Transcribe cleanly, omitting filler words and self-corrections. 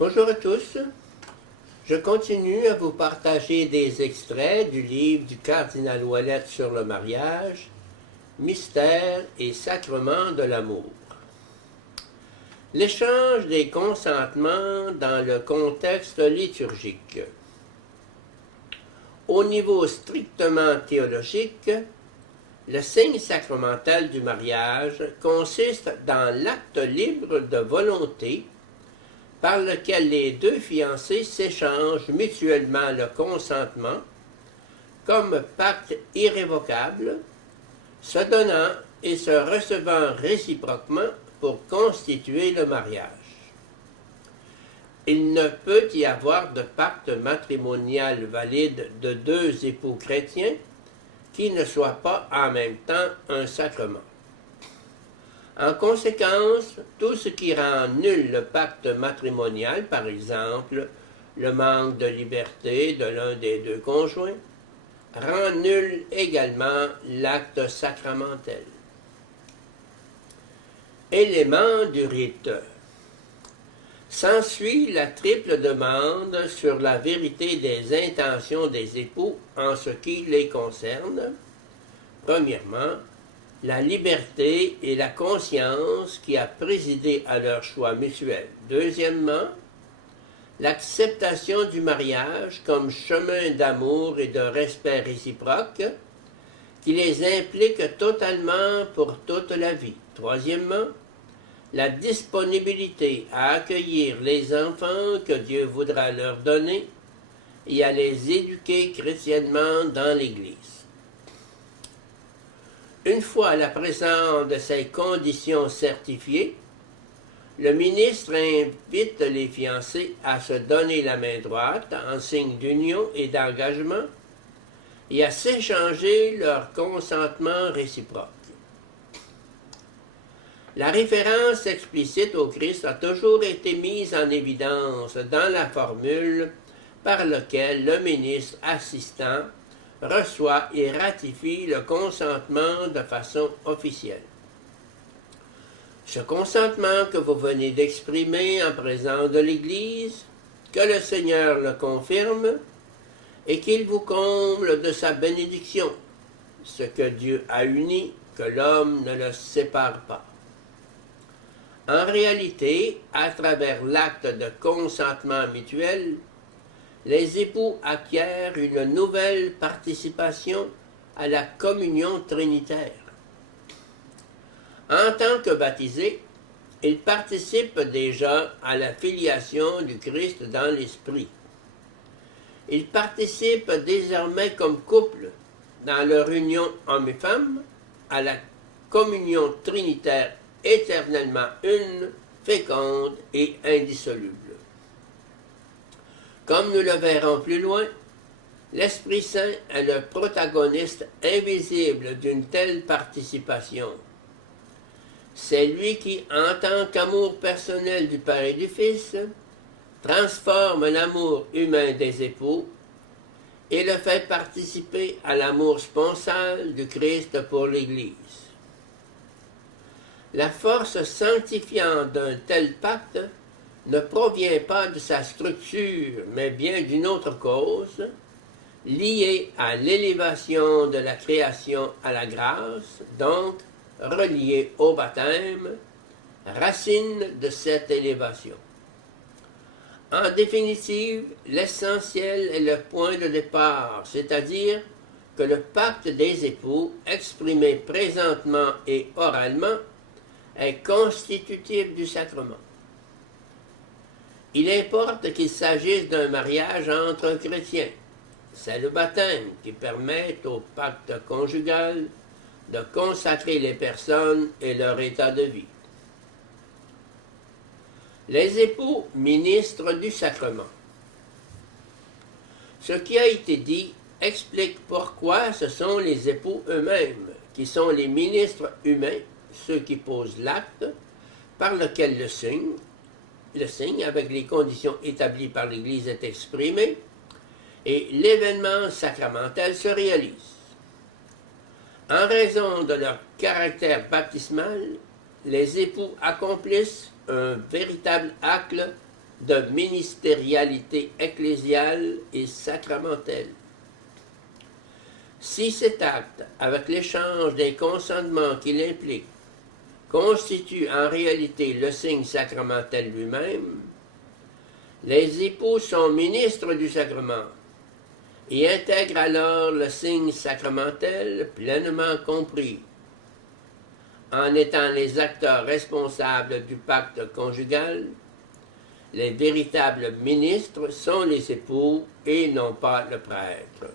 Bonjour à tous. Je continue à vous partager des extraits du livre du cardinal Ouellet sur le mariage, Mystère et sacrement de l'amour. L'échange des consentements dans le contexte liturgique. Au niveau strictement théologique, le signe sacramentel du mariage consiste dans l'acte libre de volonté par lequel les deux fiancés s'échangent mutuellement le consentement comme pacte irrévocable, se donnant et se recevant réciproquement pour constituer le mariage. Il ne peut y avoir de pacte matrimonial valide de deux époux chrétiens qui ne soit pas en même temps un sacrement. En conséquence, tout ce qui rend nul le pacte matrimonial, par exemple le manque de liberté de l'un des deux conjoints, rend nul également l'acte sacramentel. Élément du rite. S'ensuit la triple demande sur la vérité des intentions des époux en ce qui les concerne. Premièrement, la liberté et la conscience qui a présidé à leur choix mutuel. Deuxièmement, l'acceptation du mariage comme chemin d'amour et de respect réciproque qui les implique totalement pour toute la vie. Troisièmement, la disponibilité à accueillir les enfants que Dieu voudra leur donner et à les éduquer chrétiennement dans l'Église. Une fois la présence de ces conditions certifiées, le ministre invite les fiancés à se donner la main droite en signe d'union et d'engagement et à s'échanger leur consentement réciproque. La référence explicite au Christ a toujours été mise en évidence dans la formule par laquelle le ministre assistant reçoit et ratifie le consentement de façon officielle. Ce consentement que vous venez d'exprimer en présence de l'Église, que le Seigneur le confirme et qu'il vous comble de sa bénédiction. Ce que Dieu a uni, que l'homme ne le sépare pas. En réalité, à travers l'acte de consentement mutuel, les époux acquièrent une nouvelle participation à la communion trinitaire. En tant que baptisés, ils participent déjà à la filiation du Christ dans l'Esprit. Ils participent désormais comme couple, dans leur union homme et femme, à la communion trinitaire éternellement une, féconde et indissoluble. Comme nous le verrons plus loin, l'Esprit Saint est le protagoniste invisible d'une telle participation. C'est lui qui, en tant qu'amour personnel du Père et du Fils, transforme l'amour humain des époux et le fait participer à l'amour sponsal du Christ pour l'Église. La force sanctifiante d'un tel pacte ne provient pas de sa structure, mais bien d'une autre cause, liée à l'élévation de la création à la grâce, donc reliée au baptême, racine de cette élévation. En définitive, l'essentiel est le point de départ, c'est-à-dire que le pacte des époux, exprimé présentement et oralement, est constitutif du sacrement. Il importe qu'il s'agisse d'un mariage entre chrétiens. C'est le baptême qui permet au pacte conjugal de consacrer les personnes et leur état de vie. Les époux ministres du sacrement. Ce qui a été dit explique pourquoi ce sont les époux eux-mêmes qui sont les ministres humains, ceux qui posent l'acte, par lequel le signe avec les conditions établies par l'Église est exprimé, et l'événement sacramentel se réalise. En raison de leur caractère baptismal, les époux accomplissent un véritable acte de ministérialité ecclésiale et sacramentelle. Si cet acte, avec l'échange des consentements qu'il implique, constitue en réalité le signe sacramentel lui-même, les époux sont ministres du sacrement et intègrent alors le signe sacramentel pleinement compris, en étant les acteurs responsables du pacte conjugal. Les véritables ministres sont les époux et non pas le prêtre.